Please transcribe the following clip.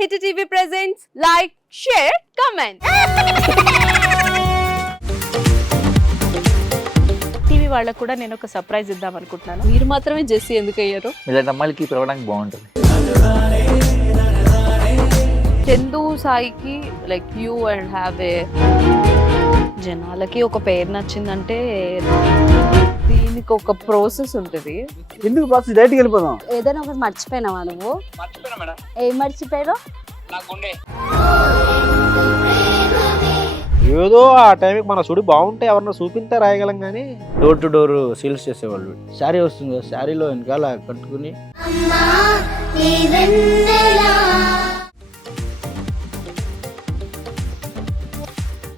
Hit TV presents like, share, comment. TV వాళ్ళకు కూడా నేను ఒక సర్ప్రైజ్ ఇద్దాం అనుకుంటున్నాను. మీరు మాత్రమే జెస్సీ ఎందుకు అయ్యారు? ఇలాంటి అమ్మాయిలకి పిలవడానికి బాగుంటుంది. చందు సాయికి like you and have a జనాలకి ఒక పేరు నచ్చిందంటే దీనికి ఒక ప్రాసెస్ ఉంటుంది. ఎందుకు ప్రాసెస్ డైరెక్ట్ వెళ్ళిపోదాం. ఏదైనా ఒకటి మర్చిపోయినావా నువ్వు? ఏం మర్చిపోయావు? ఏదో ఆ టైంకి మన సుడి బాగుంటే ఎవరన్నా చూపిస్తే రాయగలం కానీ డోర్ టు డోర్ సేల్స్ చేసేవాళ్ళు. శారీ వస్తుంది, శారీలో వెనకాల కట్టుకుని